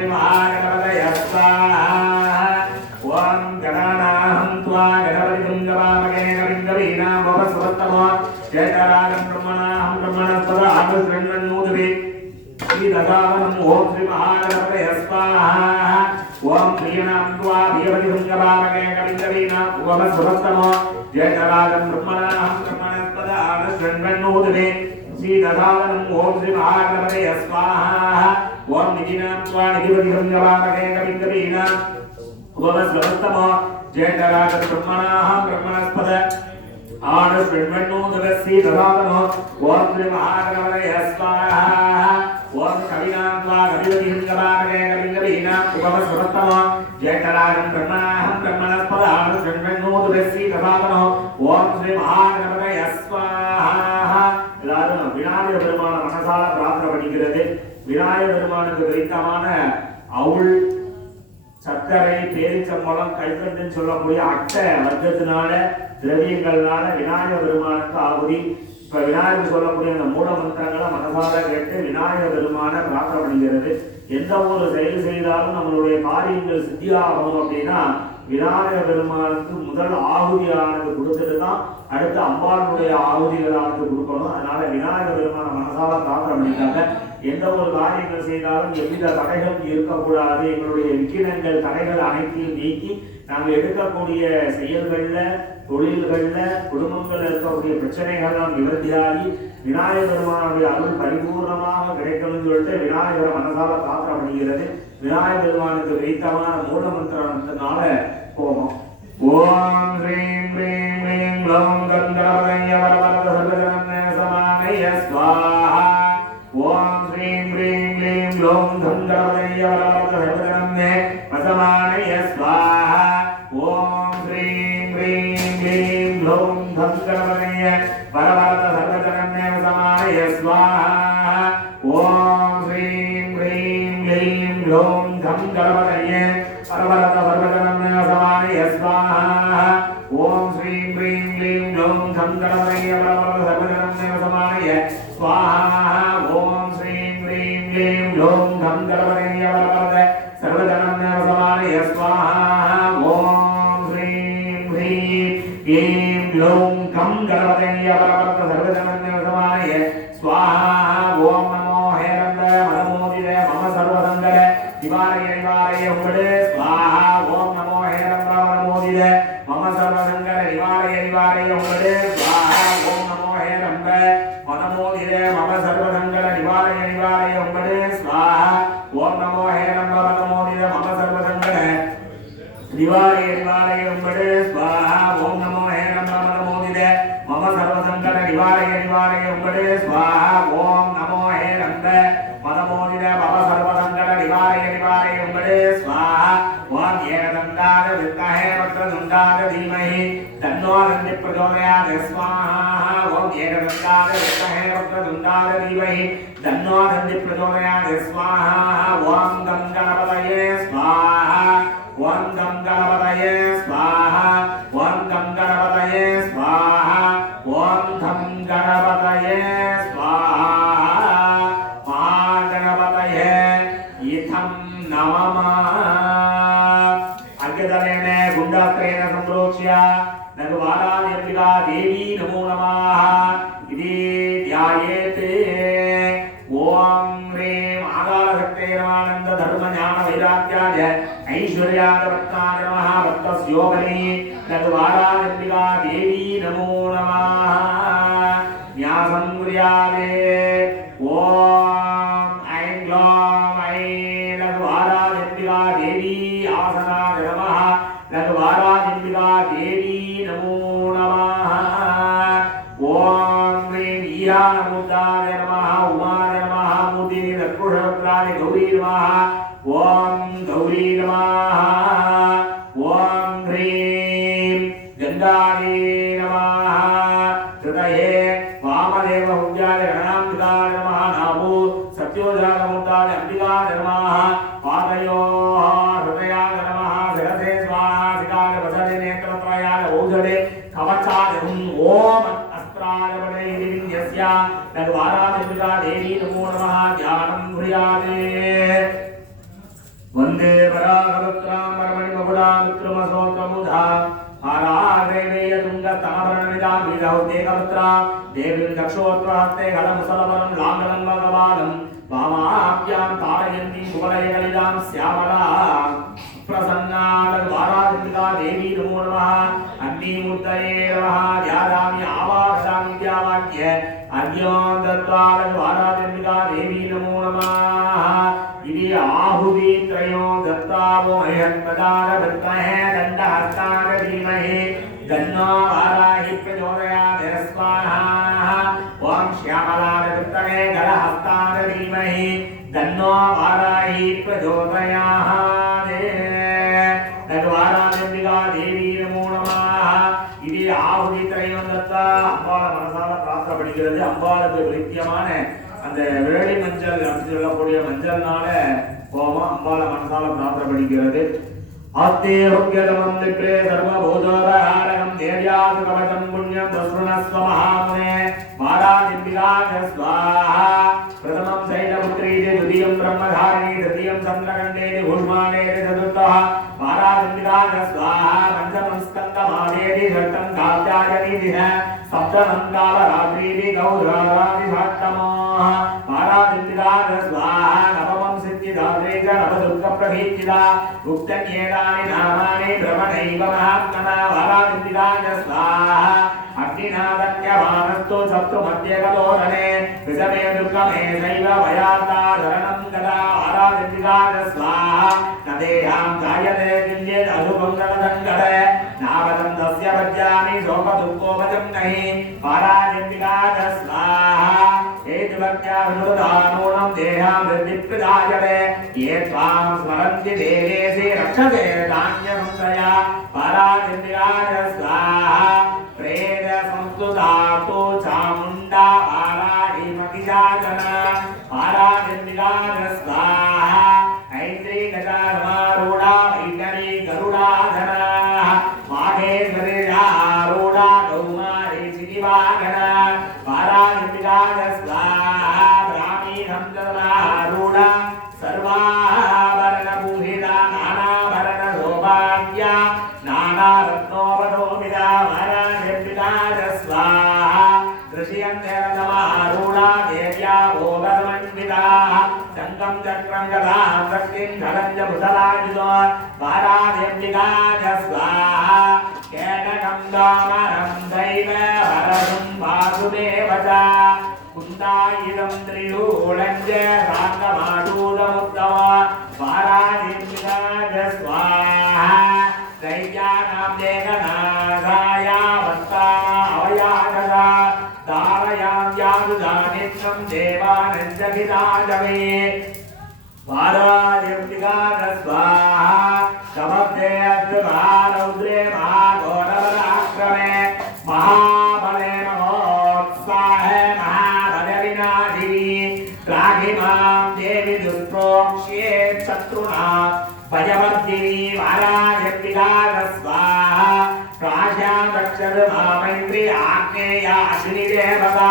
श्री महागणपतये स्वाहा ओम गणानाहं त्वा गणपतिं गवामहे कविं कवीनां भवस्वत्तमो जयकरागं ब्रह्मणाहं ब्रह्मणस्पद आगस्रण्णूदवे श्रीददावनं ओम श्री महागणपतये स्वाहा ओम प्रियनां त्वा भियवतिं गवामहे कविं कवीनां भवस्वत्तमो जयकरागं ब्रह्मणाहं ब्रह्मणस्पद आगस्रण्णूदवे श्रीददावनं ओम श्री महागणपतये स्वाहा ओम निधिनां त्वा निधिपतिं गवामहे कविं कवीनां भवस्वत्तमो जयकरागं ब्रह्मणाहं ब्रह्मणस्पद आनश्रण्वन्नोदवस्सी ददातनो ओम श्री महागणपतये स्वाहा ओम कविनां त्वा कविपतिं गवामहे कविं कवीनां भवस्वत्तमो जयकरागं ब्रह्मणाहं ब्रह्मणस्पद आनश्रण्वन्नोदवस्सी ददातनो ओम श्री महागणपतये स्वाहा எல்லாரும் விநாயகர் பெருமான மனசால பிரார்த்தனை பண்ணிக்கிறது. விநாயகர் பெருமானுக்கு பிடித்தமான அவுள் சர்க்கரை பேரிச்சம்பழம் கல்கண்டுன்னு சொல்லக்கூடிய அட்டை வர்க்கத்தினால திரவியங்கள்னால விநாயகர் பெருமானுக்கு ஆகுதி. இப்ப விநாயகர் சொல்லக்கூடிய அந்த மூல மந்திரங்களை மனசார கேட்டு விநாயகர் பெருமான பிரார்த்தனை பண்ணிக்கிறது. எந்த ஒரு செயல் செய்தாலும் நம்மளுடைய காரியங்கள் சித்தியாகணும் அப்படின்னா விநாயகர் பெருமானுக்கு முதல் ஆகுதியானது கொடுத்துட்டு தான் அடுத்து அம்பாளுடைய ஆகுதிகளானது கொடுக்கணும். அதனால விநாயகர் பெருமான மனசால பிரார்த்தனை பண்ணிட்டாங்க. எந்த ஒரு காரியங்கள் செய்தாலும் எவ்வித தடைகள் இருக்கக்கூடாது. எங்களுடைய விக்கினங்கள் தடைகள் அனைத்தையும் நீக்கி நாங்கள் எடுக்கக்கூடிய செயல்கள்ல தொழில்கள்ல குடும்பங்கள் இருக்கக்கூடிய பிரச்சனைகள் நாம் நிவர்த்தியாகி விநாயகர் பெருமானுடைய அருள் பரிபூர்ணமாக கிடைக்கணும்னு சொல்லிட்டு விநாயகரை மனசால பிரார்த்தனை பண்ணுகிறது. விநாயகர் பெருமானுக்கு வைத்தமான மூல மந்திரத்தினால போவோம். ஓம் ஸ்ரீம் ஹ்ரீம் க்ளீம் க்ளௌம் கந்தரவதய வரவரத சர்வஜனமே சமானய ஸ்வாஹா ஓம் ஸ்ரீம் ஹ்ரீம் க்ளீம் க்ளௌம் கந்தரவதய வரவரத சர்வஜனமே சமானய ஸ்வாஹா ஓம் ஸ்ரீம் ஹ்ரீம் க்ளீம் க்ளௌம் கந்தரவதய வரவரத சர்வஜனமே சமானய ஸ்வாஹா ஓம் ஸ்ரீம் ஹ்ரீம் க்ளீம் க்ளௌம் கந்தரவதய வரவரத சர்வஜனமே சமானய ஸ்வாஹா ஓம் ஸ்ரீம் ஹ்ரீம் க்ளீம் க்ளௌம் கந்தரவதய வரவரத சர்வஜனமே சமானய ஸ்வாஹா ஓம் ஸ்ரீம் ஹ்ரீம் க்ளீம் க்ளௌம் கந்தரவதய வரவரத சர்வஜனமே சமானய ஸ்வாஹா ஓம் ஸ்ரீம் ஹ்ரீம் க்ளீம் க்ளௌம் கந்தரவதய வரவரத சர்வஜனமே சமானய ஸ்வாஹா ஓம் நமோ ஹேரந்த மனமோதிர மம சர்வசங்கர நிவாரய நிவாரய உங்களே ஸ்வாஹா ஓம் நமோ ஹேரந்த மனமோதிர மம சர்வசங்கர நிவாரய நிவாரய உங்களே ஸ்வாஹா ஓம் நமோ ஹேரந்த மனமோதிர மம சர்வசங்கர நிவாரய நிவாரய உங்களே ஸ்வாஹா ஓம் நமோ ஹேரந்த மனமோதிர மம சர்வசங்கர நிவாரய நிவாரய உங்களே ஸ்வாஹா ஓம் நமோ ஹேரந்த மனமோதிர மம சர்வசங்கர நிவாரய நிவாரய உங்களே ஸ்வாஹா ஓம் நமோ ஹேரந்த மனமோதிர மம சர்வசங்கர நிவாரய நிவாரய உங்களே ஸ்வாஹா ஓம் ஏகதந்தார வித்மஹே வக்ரதுண்டார தீமஹி தன்னோ தந்தி பிரச்சோதயாத் ஸ்வாஹா ஓம் ஏகதந்தார வித்மஹே வக்ரதுண்டார தீமஹி தன்னோ தந்தி பிரச்சோதயாத் ஸ்வாஹா ஓம் கம் கணபதயே ஸ்வாஹா ஓம் கம் கணபதயே ஸ்வாஹா ஓம் கம் கணபதயே ஸ்வாஹா ஓம் கம் கணபதயே ஸ்வாஹா महागणपतये इथं नमः अर्घ्यदलेन गुण्डास्त्रेण सम्प्रोक्ष्य नगवारायम्बिका देवी नमो नमः इति ध्यायेत् ओम ह्रीं आगारशक्ते नमानन्द धर्म ज्ञान वैराग्याय ऐश्वर्याय रत्नाय नमः भक्तस्योगनी नगवारायम्बिका देवी नमो नमः न्यासं कुर्याते ओम ऐं ग्लौं ऐं लघुवाराजम्बिका देवी आसनाय नमः लघुवाराजम्बिका देवी नमो नमः ओम ह्रीं ईरानमूर्ताय नमः उमाय नमः मूर्तिनिरत्पुरुषपुत्राय गौरी नमः ओम गौरी नमः ओम ह्रीं गंगायै नमः हृदये वामदेव हुंजाय गणाम्बिकाय नमः नाभो सत्योजातमूर्ताय अंबिकाय नमः पादयोः हृदयाय नमः शिरसे स्वाहा शिखाय वसने नेत्रत्रयाय औषधे कवचाय ओम अस्त्राय वडे दिव्यस्य नगवाराजम्बिका देवी नमो नमः ध्यानं क्रियाते वंदे वराहवक्त्रां परमणिमकुटां विक्रमसोत्रमुधा हाराग्रैवेय तुङ्गस्तमभरणमिदां विदौतेकवक्त्रां देवीं दक्षोत्रहस्ते गलमुसलवरं लाङ्गलं भगवानं वामाभ्यां तारयन्तीं कुवलयकलिलां श्यामला प्रसन्नालवाराधिका देवी नमो नमः अग्निमूर्तये नमः ध्यायामि आवाहयामि विद्यावाक्य अर्घ्यं दत्त्वा वाराधिका देवी नमो नमः इति आहुति त्रयो दत्त्वा वो मह्यन्मदार विद्महे दण्डहस्ताय धीमहि तन्नो वाराहि प्रचोदयात् स्वाहा ओम श्यामलाय विद्महे गलहस्ताय धीमहि तन्नो वाराहि प्रचोदयात् वाराधिका देवी नमो नमः इति आहुति त्रयो दत्त्वा अम्बाळ मनसाल प्रार्थப்படுகிறது அம்பாளுக்கு பிரியமான அந்த வேளி மஞ்சள் அப்படி சொல்லக்கூடிய மஞ்சள்னால கோபம் அம்பாள மனசால பிரார்த்தப்படுகிறது ஆத்தேயோக்யதமம் நிப்ரே சர்வபூதோரஹாரகம் தேவ்யாது கவசம் புண்ணியம் தஸ்ருணஸ்வ மகாமுனே மாராதிம்பிகாக ஸ்வாஹா பிரதமம் சைலபுத்ரீதி துதியம் பிரம்மதாரிணி ததியம் சந்திரகண்டேதி கூஷ்மாண்டேதி சதுர்த்தः மாராதிம்பிகாக ஸ்வாஹா பஞ்சமம் ஸ்கந்தமாதேதி ஷட்டம் காத்யாயனி தின सप्तमं कालरात्रिः गौरारादिभाट्टमः मारादित्रिकाः स्वाहा नवमं सिद्धिदात्रे च नवदुर्गप्रभीतिदा उक्तन्येतानि नामानि भ्रमणैव महात्मना मारादित्रिकाः स्वाहा अग्निनादन्यमानस्तु सप्तमध्यगतोरणे विषमे दुर्गमे सैव भयाताधरणं गदा मारादित्रिकाः स्वाहा नदेहां गायते किञ्चित् अशुभं गणदङ्गडे नावदं तस्य वज्राणि शोकदुःखोपजं नहि पारादित्रिकाः स्वाहा हेतुभक्त्याभिमुदानूनं देहां वृद्धिप्रदायते ये त्वां स्मरन्ति देवेशि रक्षते धान्यसंशया पारादित्रिकाः स्वाहा प्रेतसंस्तुतातो चामुण्डा पाराहिमतिशाचना पारादित्रिकाः स्वाहा ऐन्द्रिकजाधमारूढा वैष्णवी गरुडाधना माहेश्वरीरूढा कौमारी शिखिवाहना पारादित्रिकाः स्वाहा ब्राह्मीणं चन्द्रारूढा सर्वाभरणभूषिता नानाभरणशोभाढ्या नानारत्नोपशोभिता पारादित्रिकाः स्वाहा ऋषियन्तेरतमारूढा देव्या भोगसमन्विता शङ्खं चक्रं गदां शक्तिं धनं च कुशलायुधो पारादित्रिकाः स्वाहा केटकं दामरं दैव हरसं वासुदेव च कुन्दायुधं त्रिशूलं च साङ्गमाडूदमुत्तम पारादित्रिकाः स्वाहा दैत्यानां देहनाशाय वत्तामवयागदा धारयां यादुदानित्यं देवानन्दभिदाजमे पारादित्रिकाः स्वाहा समब्धे अद्भुतारौद्रे महाघोरपराक्रमे महाबले महोत्साहे महाबलविनाशिनी त्राहि मां देवि दुष्प्रोक्ष्ये शत्रुणा भयवर्धिनी पारादित्रिकाः स्वाहा प्राशां रक्षतु मामैत्री आग्नेया अग्निदेवता